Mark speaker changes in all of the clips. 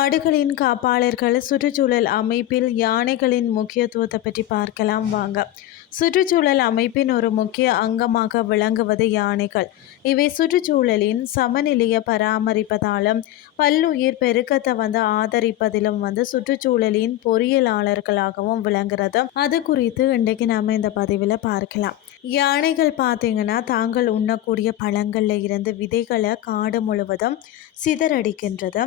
Speaker 1: காடுகளின் காப்பாளர்கள் சுற்றுச்சூழல் அமைப்பில் யானைகளின் முக்கியத்துவத்தை பற்றி பார்க்கலாம் வாங்க. சுற்றுச்சூழல் அமைப்பின் ஒரு முக்கிய அங்கமாக விளங்குவது யானைகள். இவை சுற்றுச்சூழலின் சமநிலையை பராமரிப்பதாலும் பல்லுயிர் பெருக்கத்தை வந்து ஆதரிப்பதிலும் வந்து சுற்றுச்சூழலின் பொறியியலாளர்களாகவும் விளங்குறது அது குறித்து இன்றைக்கு நாம் இந்த பதிவில் பார்க்கலாம். யானைகள் பார்த்தீங்கன்னா தாங்கள் உண்ணக்கூடிய பழங்களில் இருந்து விதைகளை காடு முழுவதும் சிதறடிக்கின்றது.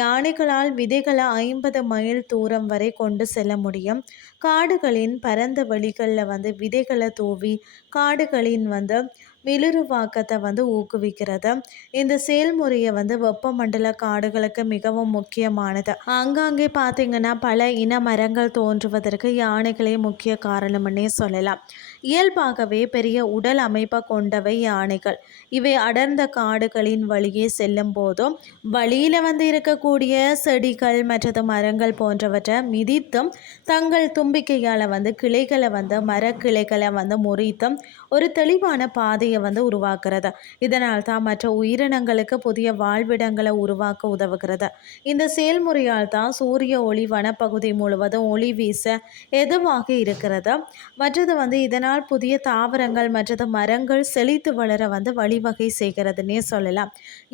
Speaker 1: யானைகள் உங்களால் விதைகளை ஐம்பது மைல் தூரம் வரை கொண்டு செல்ல முடியும். காடுகளின் பரந்த வழிகளில் வந்து விதைகளை தூவி காடுகளின் வந்து மிளிருவாக்கத்தை வந்து ஊக்குவிக்கிறது. இந்த செயல்முறையை வந்து வெப்பமண்டல காடுகளுக்கு மிகவும் முக்கியமானது. ஆங்காங்கே பார்த்தீங்கன்னா பல இன மரங்கள் தோன்றுவதற்கு யானைகளே முக்கிய காரணம்னே சொல்லலாம். இயல்பாகவே பெரிய உடல் அமைப்பை கொண்டவை யானைகள். இவை அடர்ந்த காடுகளின் வழியே செல்லும் போதும் வழியில் வந்து இருக்கக்கூடிய செடிகள் மற்றது மரங்கள் போன்றவற்றை மிதித்தும் தங்கள் தும்பிக்கையால் வந்து கிளைகளை வந்து மரக்கிளைகளை வந்து முறித்தும் ஒரு தெளிவான பாதை வாழ்க்கையை வந்து உருவாக்குறது. இதனால் தான் மற்ற உயிரினங்களுக்கு புதிய வாழ்விடங்களை உருவாக்க உதவுகிறது. இந்த செயல்முறையால் தான் சூரிய ஒளி வனப்பகுதி முழுவதும் ஒளி வீச எதுவாக இருக்கிறது மற்றது வந்து இதனால் புதிய தாவரங்கள் மற்றது மரங்கள் செழித்து வளர வந்து வழிவகை செய்கிறதுனே சொல்லலாம்.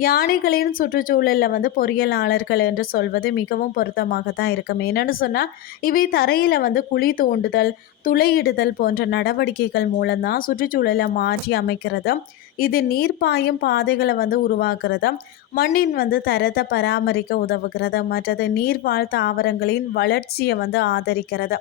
Speaker 1: யானைகளின் சுற்றுச்சூழலில் வந்து பொறியியலாளர்கள் என்று சொல்வது மிகவும் பொருத்தமாக தான் இருக்கும். என்னென்னு சொன்னால் இவை தரையில் வந்து குழி தோண்டுதல் துளையிடுதல் போன்ற நடவடிக்கைகள் மூலம்தான் சுற்றுச்சூழலை மாற்றி அமைக்க வைக்கிறது இது நீர் பாயும் பாதைகளை வந்து உருவாக்குறது? மண்ணின் வந்து தரத்தை பராமரிக்க உதவுகிறது? மற்றது நீர்வாழ் தாவரங்களின் வளர்ச்சியை வந்து ஆதரிக்கிறது?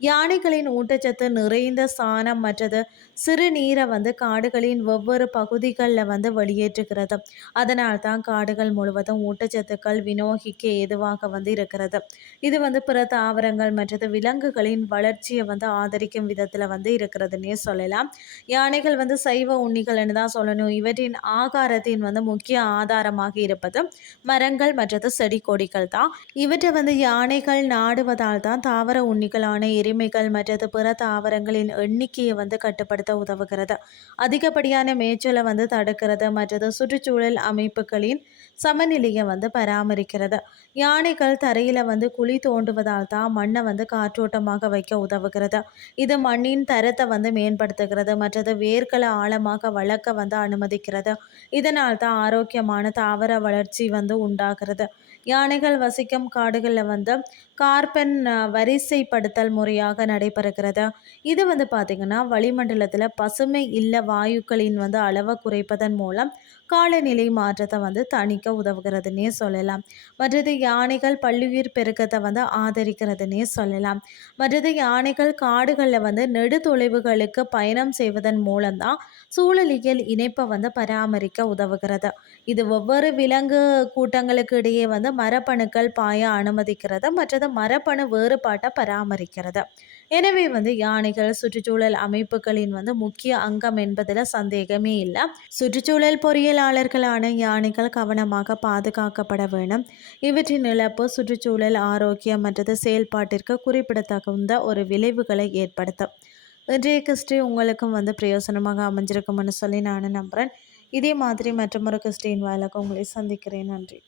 Speaker 1: யானைகளின் ஊட்டச்சத்து நிறைந்த சாணம் மற்றது சிறுநீரை வந்து காடுகளின் ஒவ்வொரு பகுதிகளில் வந்து வெளியேற்றுகிறது. அதனால் தான் காடுகள் முழுவதும் ஊட்டச்சத்துக்கள் வினோகிக்க எதுவாக வந்து இருக்கிறது. இது வந்து பிற தாவரங்கள் மற்றது விலங்குகளின் வளர்ச்சியை வந்து ஆதரிக்கும் விதத்தில் வந்து இருக்கிறதுனே சொல்லலாம். யானைகள் வந்து சைவ உண்ணிகள்னு தான் சொல்லணும். இவற்றின் ஆகாரத்தின் வந்து முக்கிய ஆதாரமாக இருப்பது மரங்கள் மற்றது செடி கொடிகள் தான். இவற்றை வந்து யானைகள் நாடுவதால் தான் தாவர உண்ணிகளான எருமைகள் மற்றது பிற தாவரங்களின் எண்ணிக்கையை வந்து கட்டுப்படுத்த உதவுகிறது. அதிகப்படியான மேய்ச்சலை வந்து தடுக்கிறது. மற்றது சுற்றுச்சூழல் அமைப்புகளின் சமநிலையை வந்து பராமரிக்கிறது. யானைகள் தரையில் வந்து குழி தோண்டுவதால் தான் மண்ணை வந்து காற்றோட்டமாக வைக்க உதவுகிறது. இது மண்ணின் தரத்தை வந்து மேம்படுத்துகிறது. மற்றது வேர்களை ஆழமாக வளர்க்க வந்து அனுமதிக்கிறது. இதனால் தான் ஆரோக்கியமான தாவர வளர்ச்சி வந்து உண்டாகிறது. யானைகள் வசிக்கும் காடுகளில் வந்து கார்பன் வரிசைப்படுத்தல் முறையாக நடைபெறுகிறது? இது வந்து பார்த்திங்கன்னா வளிமண்டலத்தில் பசுமை இல்ல வாயுக்களின் வந்து அளவை குறைப்பதன் மூலம் காலநிலை மாற்றத்தை வந்து தணிக்க உதவுகிறதுனே சொல்லலாம். மற்றது யானைகள் பல்லுயிர் பெருக்கத்தை வந்து ஆதரிக்கிறதுனே சொல்லலாம். மற்றது யானைகள் காடுகளில் வந்து நெடுதொலைவுகளுக்கு பயணம் செய்வதன் மூலம்தான் சூழலியல் இணைப்பை வந்து பராமரிக்க உதவுகிறது. இது ஒவ்வொரு விலங்கு கூட்டங்களுக்கு இடையே வந்து மரப்பணுக்கள் பாய அனுமதிக்கிறது. மற்றது மரப்பணு வேறுபாட்டை பராமரிக்கிறது. எனவே வந்து யானைகள் சுற்றுச்சூழல் அமைப்புகளின் வந்து முக்கிய அங்கம் என்பதில் சந்தேகமே இல்லை. சுற்றுச்சூழல் பொறியியலாளர்களான யானைகள் கவனமாக பாதுகாக்கப்பட வேண்டும். இவற்றின் இழப்பு சுற்றுச்சூழல் ஆரோக்கியம் மற்றது செயல்பாட்டிற்கு குறிப்பிடத்தகுந்த ஒரு விளைவுகளை ஏற்படுத்தும். இன்றைய கிறிஸ்டி உங்களுக்கும் வந்து பிரயோசனமாக அமைஞ்சிருக்கும்னு சொல்லி நான் நம்புகிறேன் இதே மாதிரி மற்றொரு கிறிஸ்டின் வாயிலாக உங்களை சந்திக்கிறேன். நன்றி.